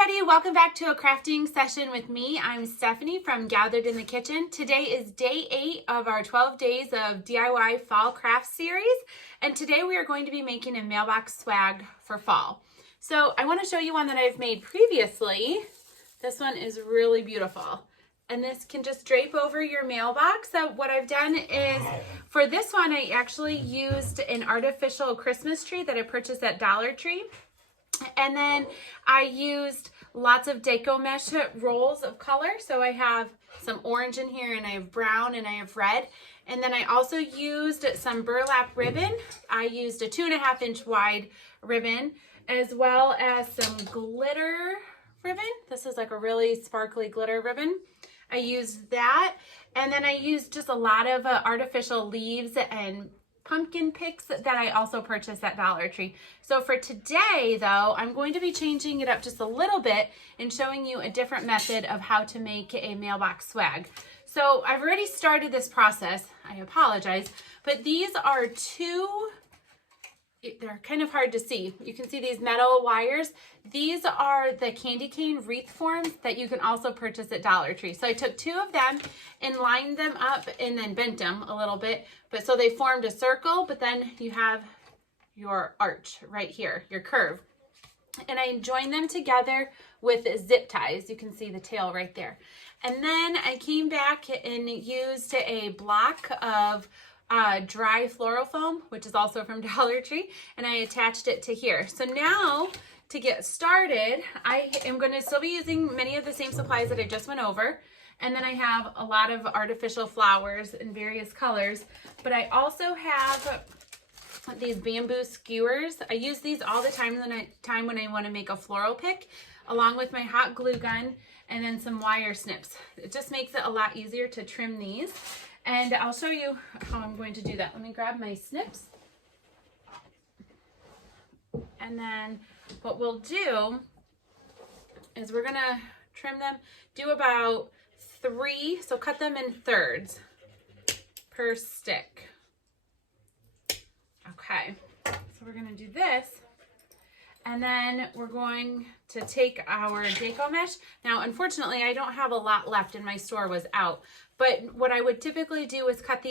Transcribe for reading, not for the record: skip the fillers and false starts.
everybody, welcome back to a crafting session with me. I'm Stephanie from Gathered in the Kitchen. Today is day 8 of our 12 days of DIY fall craft series, and today we are going to be making a mailbox swag for fall. So I want to show you one that I've made previously. This one is really beautiful, and this can just drape over your mailbox. So what I've done is, for this one, I actually used an artificial Christmas tree that I purchased at Dollar Tree. And then I used lots of deco mesh rolls of color. So I have some orange in here, and I have brown, and I have red. And then I also used some burlap ribbon. I used a 2.5 inch wide ribbon, as well as some glitter ribbon. This is like a really sparkly glitter ribbon. I used that. And then I used just a lot of artificial leaves and pumpkin picks that I also purchased at Dollar Tree. So for today, though, I'm going to be changing it up just a little bit and showing you a different method of how to make a mailbox swag. So I've already started this process. I apologize, but these are they're kind of hard to see. You can see these metal wires. These are the candy cane wreath forms that you can also purchase at Dollar Tree. So I took 2 of them and lined them up and then bent them a little bit. But so they formed a circle, but then you have your arch right here, your curve. And I joined them together with zip ties. You can see the tail right there. And then I came back and used a block of dry floral foam, which is also from Dollar Tree, and I attached it to here. So now to get started, I am going to still be using many of the same supplies that I just went over, and then I have a lot of artificial flowers in various colors, but I also have these bamboo skewers. I use these all the time when I want to make a floral pick, along with my hot glue gun and then some wire snips. It just makes it a lot easier to trim these. And I'll show you how I'm going to do that. Let me grab my snips. And then what we'll do is we're gonna trim them, do about 3, so cut them in thirds per stick. Okay, so we're gonna do this. And then we're going to take our deco mesh. Now, unfortunately, I don't have a lot left, and my store was out. But what I would typically do is cut these